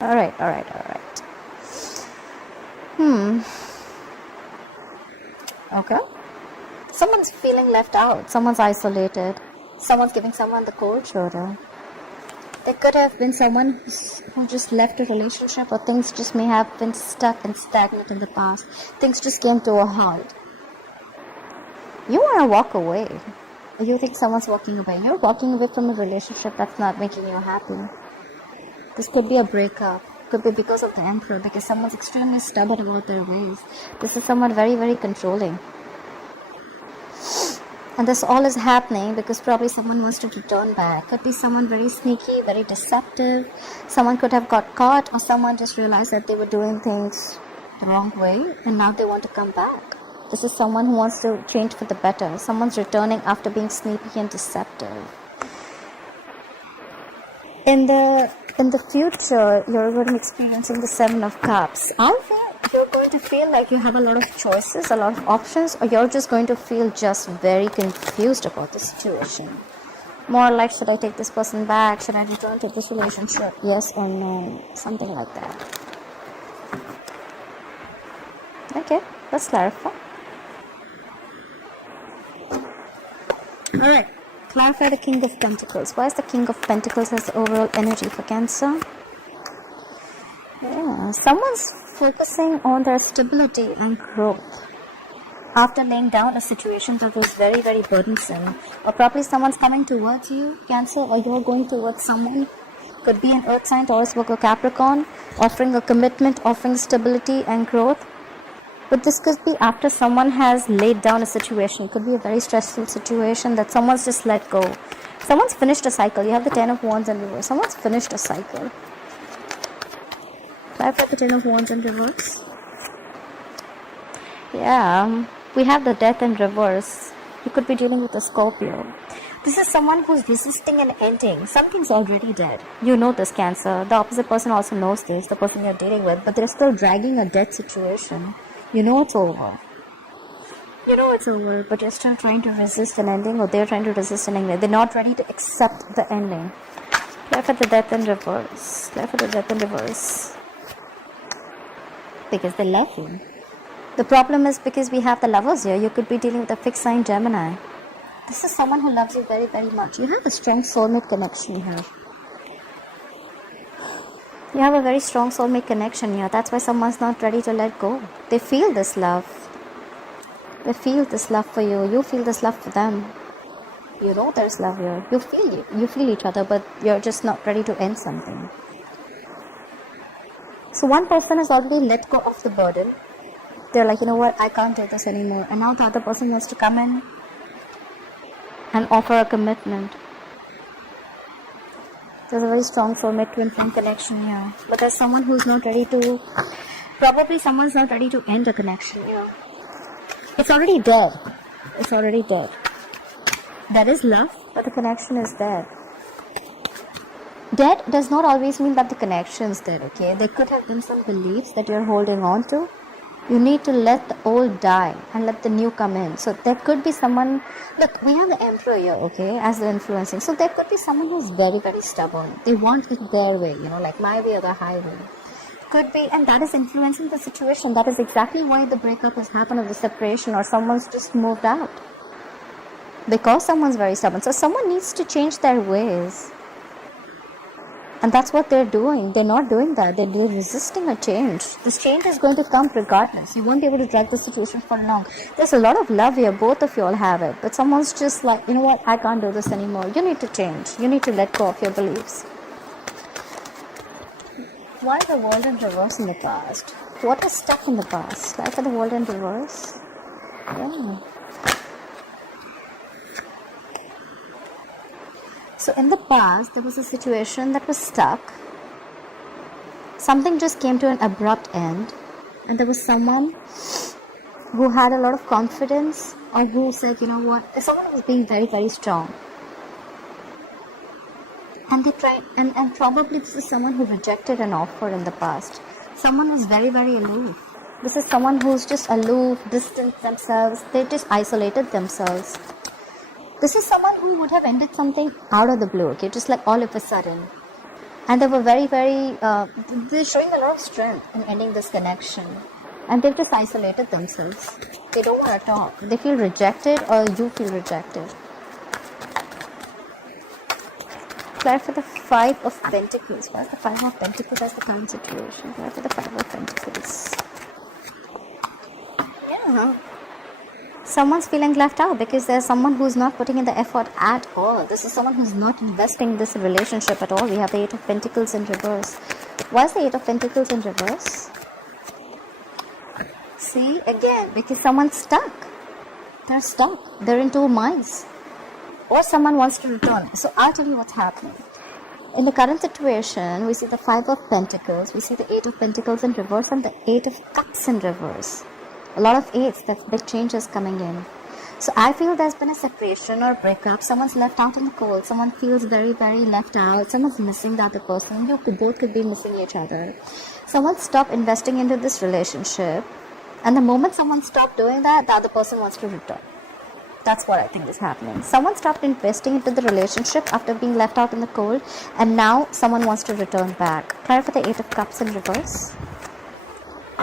All right. Okay. Someone's feeling left out. Someone's isolated. Someone's giving someone the cold shoulder. There could have been someone who just left a relationship, or things just may have been stuck and stagnant in the past. Things just came to a halt. You want to walk away. You think someone's walking away. You're walking away from a relationship that's not making you happy. This could be a breakup. Could be because of the emperor, because someone's extremely stubborn about their ways. This is someone very, very controlling. And this all is happening because probably someone wants to return back. Could be someone very sneaky, very deceptive. Someone could have got caught, or someone just realized that they were doing things the wrong way and now they want to come back. This is someone who wants to change for the better. Someone's returning after being sneaky and deceptive. In the future, you're going to be experiencing the Seven of Cups. Either you're going to feel like you have a lot of choices, a lot of options, or you're just going to feel just very confused about the situation. More like, should I take this person back? Should I return to this relationship? Yes or no? Something like that. Okay, let's clarify. Alright. Clarify the King of Pentacles. Why is the King of Pentacles as the overall energy for Cancer? Yeah, someone's focusing on their stability and growth after laying down a situation that was very, very burdensome. Or probably someone's coming towards you, Cancer, or you're going towards someone. Could be an Earth sign, Taurus, Virgo, Capricorn, offering a commitment, offering stability and growth. But this could be after someone has laid down a situation. It could be a very stressful situation that someone's just let go. Someone's finished a cycle. You have the Ten of Wands in reverse. Someone's finished a cycle. Clarify the Ten of Wands in reverse. Yeah, we have the Death in reverse. You could be dealing with a Scorpio. This is someone who's resisting an ending. Something's already dead. You know this, Cancer. The opposite person also knows this, the person you're dealing with. But they're still dragging a dead situation. You know it's over. You know it's over, but you're still trying to resist an ending, or they're trying to resist an ending. They're not ready to accept the ending. Play for the Death in reverse. Play for the Death in reverse. Because they love you. The problem is because we have the Lovers here, you could be dealing with a fixed sign Gemini. This is someone who loves you very, very much. You have a strong soulmate connection here. You have a very strong soulmate connection here. That's why someone's not ready to let go. They feel this love. They feel this love for you. You feel this love for them. You know there's love here. You feel each other, but you're just not ready to end something. So one person has already let go of the burden. They're like, you know what, I can't do this anymore. And now the other person wants to come in and offer a commitment. There's a very strong soulmate twinflame connection here. But there's someone who's not ready to... Probably someone's not ready to end a connection here. It's already dead. It's already dead. There is love, but the connection is dead. Dead does not always mean that the connection is dead, okay? There could have been some beliefs that you're holding on to. You need to let the old die and let the new come in. So there could be someone... Look, we have the Emperor here, okay, as the influencing. So there could be someone who's very, very stubborn. They want it their way, you know, like my way or the highway. Could be, and that is influencing the situation. That is exactly why the breakup has happened, or the separation, or someone's just moved out. Because someone's very stubborn. So someone needs to change their ways. And that's what they're doing. They're not doing that. They're resisting a change. This change is going to come regardless. You won't be able to drag the situation for long. There's a lot of love here. Both of you all have it. But someone's just like, you know what? I can't do this anymore. You need to change. You need to let go of your beliefs. Why the world in reverse in the past? What is stuck in the past? Life of the world in reverse? Yeah. So in the past, there was a situation that was stuck. Something just came to an abrupt end. And there was someone who had a lot of confidence, or who said, you know what, there's someone who was being very, very strong. And they tried, and probably this is someone who rejected an offer in the past. Someone who's very, very aloof. This is someone who's just aloof, distanced themselves. They just isolated themselves. This is someone who would have ended something out of the blue, okay, just like all of a sudden. And they were very, very, they're showing a lot of strength in ending this connection. And they've just isolated themselves. They don't want to talk. They feel rejected, or you feel rejected. Clarify the Five of Pentacles. What's the Five of Pentacles as the current situation? Clarify the Five of Pentacles. Yeah. Someone's feeling left out because there's someone who's not putting in the effort at all. This is someone who's not investing in this relationship at all. We have the Eight of Pentacles in reverse. Why is the Eight of Pentacles in reverse? See, again, because someone's stuck. They're stuck. They're in two minds. Or someone wants to return. So I'll tell you what's happening. In the current situation, we see the Five of Pentacles, we see the Eight of Pentacles in reverse, and the Eight of Cups in reverse. A lot of eights, that's big changes coming in. So I feel there's been a separation or breakup. Someone's left out in the cold. Someone feels very, very left out. Someone's missing the other person. You both could be missing each other. Someone stopped investing into this relationship. And the moment someone stopped doing that, the other person wants to return. That's what I think is happening. Someone stopped investing into the relationship after being left out in the cold. And now someone wants to return back. Clarify the Eight of Cups in reverse.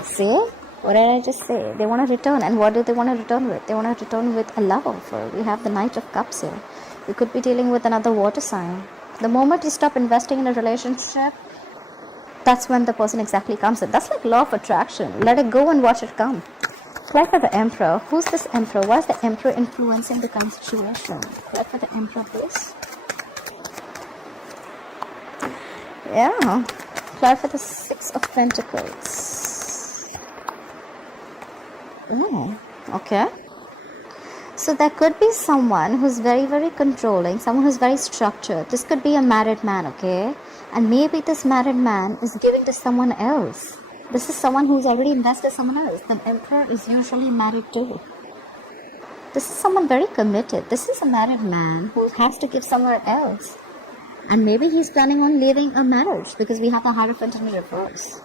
See? What did I just say? They want to return. And what do they want to return with? They want to return with a love offer. We have the Knight of Cups here. You could be dealing with another water sign. The moment you stop investing in a relationship, that's when the person exactly comes in. That's like law of attraction. Let it go and watch it come. Clarify the Emperor. Who's this Emperor? Why is the Emperor influencing the current situation? Clarify the Emperor, please. Yeah. Clarify the Six of Pentacles. Oh, okay. So there could be someone who's very, very controlling, someone who's very structured. This could be a married man, okay? And maybe this married man is giving to someone else. This is someone who's already invested someone else. The Emperor is usually married too. This is someone very committed. This is a married man who has to give somewhere else. And maybe he's planning on leaving a marriage because we have the Hierophant in reverse.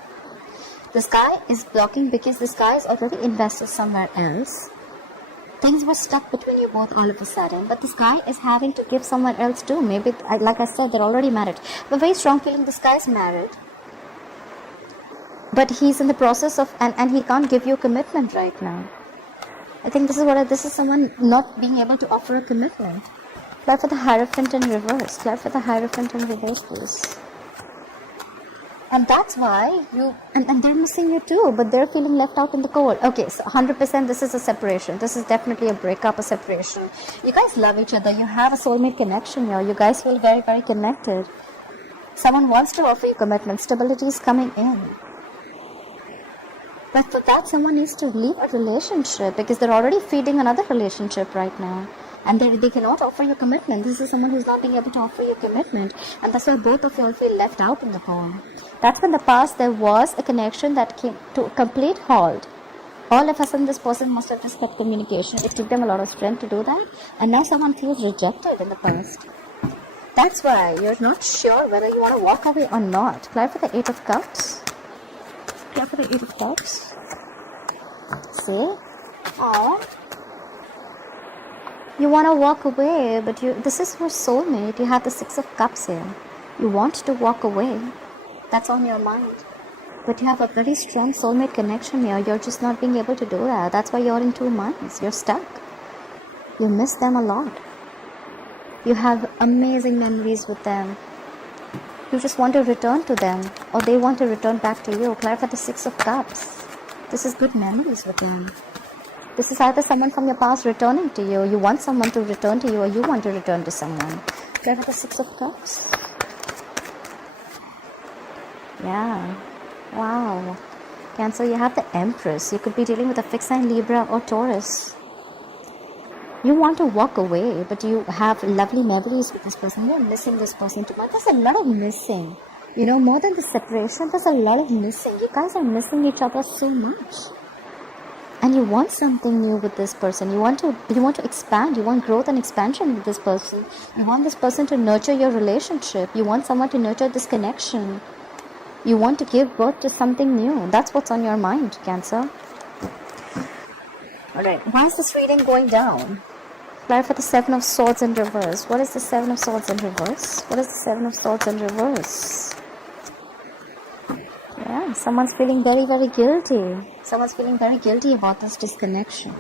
This guy is blocking because this guy is already invested somewhere else. Things were stuck between you both all of a sudden, but this guy is having to give somewhere else too. Maybe, like I said, they're already married. But very strong feeling this guy is married. But he's in the process of, and he can't give you a commitment right now. I think this is someone not being able to offer a commitment. Clarify the Hierophant in reverse. Clarify the Hierophant in reverse, please. And that's why and they're missing you too, but they're feeling left out in the cold. Okay, so 100% this is a separation. This is definitely a breakup, a separation. You guys love each other. You have a soulmate connection here. You guys feel very, very connected. Someone wants to offer you commitment. Stability is coming in. But for that, someone needs to leave a relationship because they're already feeding another relationship right now. And they cannot offer you commitment. This is someone who's not being able to offer you commitment. And that's why both of you all feel left out in the cold. That's when in the past there was a connection that came to a complete halt. All of a sudden this person must have just cut communication. It took them a lot of strength to do that. And now someone feels rejected in the past. That's why you're not sure whether you want to walk away or not. Clarify the Eight of Cups. Clarify the Eight of Cups. See? Aww. You want to walk away, but this is your soulmate. You have the Six of Cups here. You want to walk away. That's on your mind. But you have a very strong soulmate connection here. You're just not being able to do that. That's why you're in two minds. You're stuck. You miss them a lot. You have amazing memories with them. You just want to return to them. Or they want to return back to you. Clarify the Six of Cups. This is good memories with them. This is either someone from your past returning to you. You want someone to return to you, or you want to return to someone. Clarify the Six of Cups. Yeah. Wow. Cancer, you have the Empress. You could be dealing with a fixed sign Libra or Taurus. You want to walk away, but you have lovely memories with this person. You're missing this person too much. There's a lot of missing. You know, more than the separation, there's a lot of missing. You guys are missing each other so much. And you want something new with this person. You want to expand. You want growth and expansion with this person. You want this person to nurture your relationship. You want someone to nurture this connection. You want to give birth to something new. That's what's on your mind, Cancer. Alright, why is this reading going down? Clarify the Seven of Swords in reverse. What is the Seven of Swords in reverse? What is the Seven of Swords in reverse? Yeah, someone's feeling very, very guilty. Someone's feeling very guilty about this disconnection.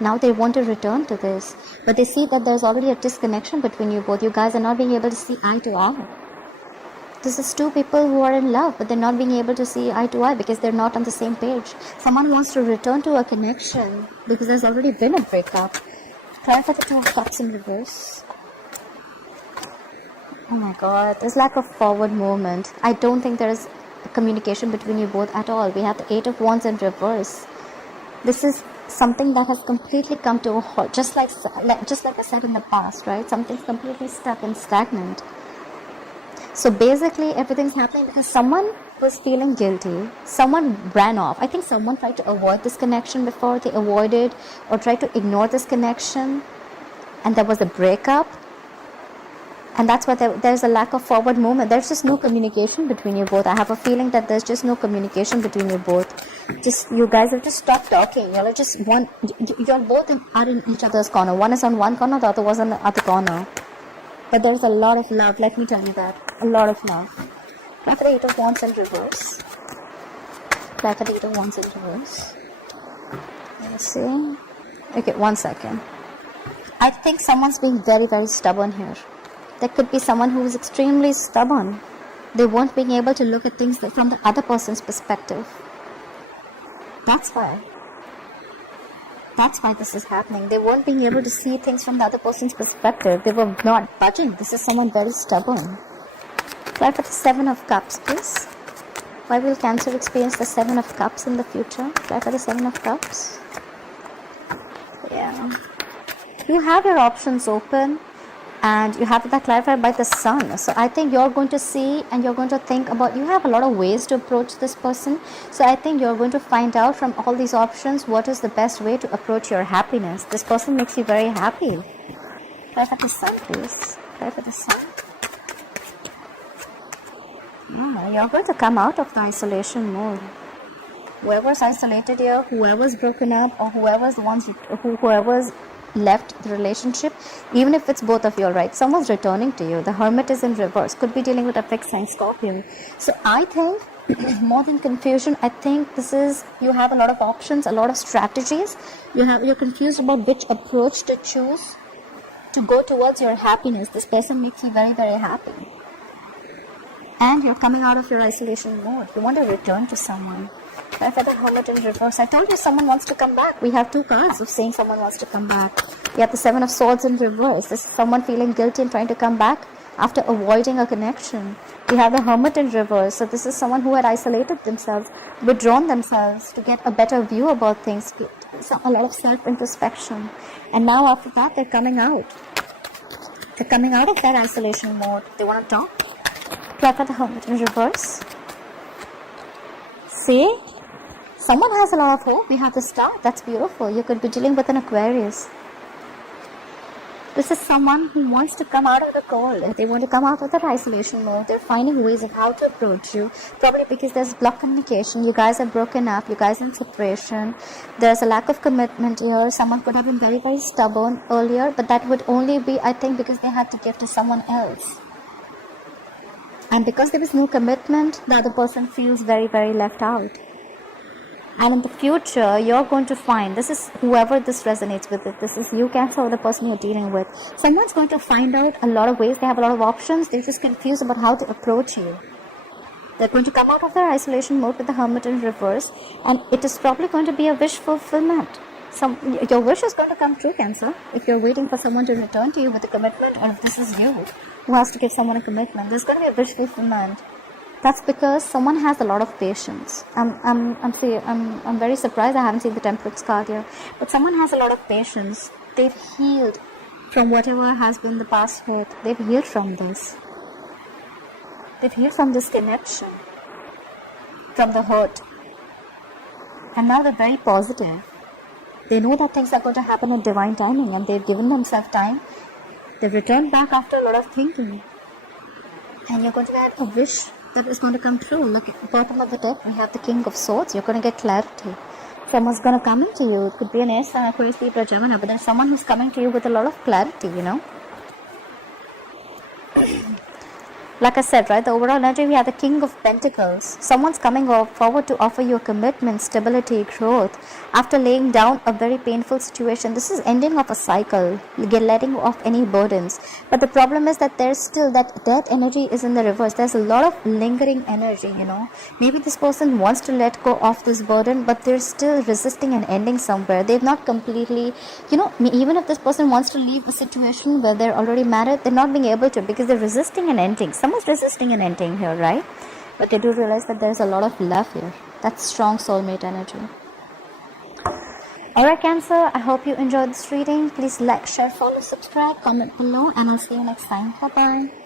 Now they want to return to this, but they see that there's already a disconnection between you both. You guys are not being able to see eye to eye. This is two people who are in love, but they're not being able to see eye to eye because they're not on the same page. Someone wants to return to a connection because there's already been a breakup. Try for the Two of Cups in reverse. Oh my god, there's lack of forward movement. I don't think there is communication between you both at all. We have the Eight of Wands in reverse. This is something that has completely come to a halt, just like I said in the past, right? Something's completely stuck and stagnant. So basically everything's happening because someone was feeling guilty, someone ran off. I think someone tried to avoid this connection before. They avoided or tried to ignore this connection, and there was a breakup, and that's why there's a lack of forward movement. There's just no communication between you both. I have a feeling that there's just no communication between you both. Just, you guys have just stopped talking. You're just you're both are in each other's corner. One is on one corner, the other was on the other corner. But there's a lot of love, let me tell you that. A lot of love. Try for the Eight of Wands in reverse. Try for the Eight of Wands in reverse. Let's see. Okay, 1 second. I think someone's being very, very stubborn here. There could be someone who is extremely stubborn. They weren't being able to look at things from the other person's perspective. That's why this is happening. They weren't being able to see things from the other person's perspective. They were not budging. This is someone very stubborn. Try for the Seven of Cups, please. Why will Cancer experience the Seven of Cups in the future? Try for the Seven of Cups. Yeah. You have your options open, and you have that clarified by the Sun. So I think you're going to see and you're going to think about, you have a lot of ways to approach this person. So I think you're going to find out from all these options what is the best way to approach your happiness. This person makes you very happy. Try for the Sun, please. Try for the Sun. Yeah, you're going to come out of the isolation mode. Whoever's isolated here, whoever's broken up, or whoever's left the relationship, even if it's both of you, right? Someone's returning to you. The Hermit is in reverse. Could be dealing with a fixed sign Scorpio. So I think more than confusion, I think this is, you have a lot of options, a lot of strategies. You're confused about which approach to choose to go towards your happiness. This person makes you very, very happy. And you're coming out of your isolation mode. You want to return to someone. Try for the Hermit in reverse. I told you someone wants to come back. We have two cards of saying someone wants to come back. We have the Seven of Swords in reverse. This is someone feeling guilty and trying to come back after avoiding a connection. We have the Hermit in reverse. So this is someone who had isolated themselves, withdrawn themselves to get a better view about things, a lot of self-introspection. And now after that, they're coming out. They're coming out of that isolation mode. They want to talk. Try for the Hermit in reverse. See? Someone has a lot of hope. We have the Star. That's beautiful. You could be dealing with an Aquarius. This is someone who wants to come out of the cold. They want to come out of that isolation mode. They're finding ways of how to approach you. Probably because there's blocked communication. You guys are broken up. You guys are in separation. There's a lack of commitment here. Someone could have been very, very stubborn earlier. But that would only be, I think, because they had to give to someone else. And because there is no commitment, the other person feels very, very left out. And in the future, you're going to find, this is whoever this resonates with it, this is you, Cancer, or the person you're dealing with. Someone's going to find out a lot of ways. They have a lot of options. They're just confused about how to approach you. They're going to come out of their isolation mode with the Hermit in reverse. And it is probably going to be a wish fulfillment. Your wish is going to come true, Cancer. If you're waiting for someone to return to you with a commitment, or if this is you who has to give someone a commitment, there's going to be a wish fulfillment. That's because someone has a lot of patience. I'm very surprised I haven't seen the Temperance card here. But someone has a lot of patience. They've healed from whatever has been the past hurt. They've healed from this. They've healed from this connection, from the hurt. And now they're very positive. They know that things are going to happen in divine timing, and they've given themselves time. They've returned back after a lot of thinking. And you're going to have a wish that is going to come true. Look at the bottom of the deck. We have the King of Swords. You're going to get clarity. Someone's going to come into you. It could be an Aries, Aquarius, Libra, Gemini, but there's someone who's coming to you with a lot of clarity, you know. like I said, right, the overall energy, we have the King of Pentacles. Someone's coming forward to offer you a commitment, stability, growth. After laying down a very painful situation, this is ending of a cycle, letting off any burdens. But the problem is that there's still that energy is in the reverse. There's a lot of lingering energy, Maybe this person wants to let go of this burden, but they're still resisting and ending somewhere. They've not completely, even if this person wants to leave a situation where they're already married, they're not being able to because they're resisting and ending. Someone's resisting and ending here, right? But they do realize that there's a lot of love here. That's strong soulmate energy. Alright, Cancer, I hope you enjoyed this reading. Please like, share, follow, subscribe, comment below, and I'll see you next time. Bye-bye.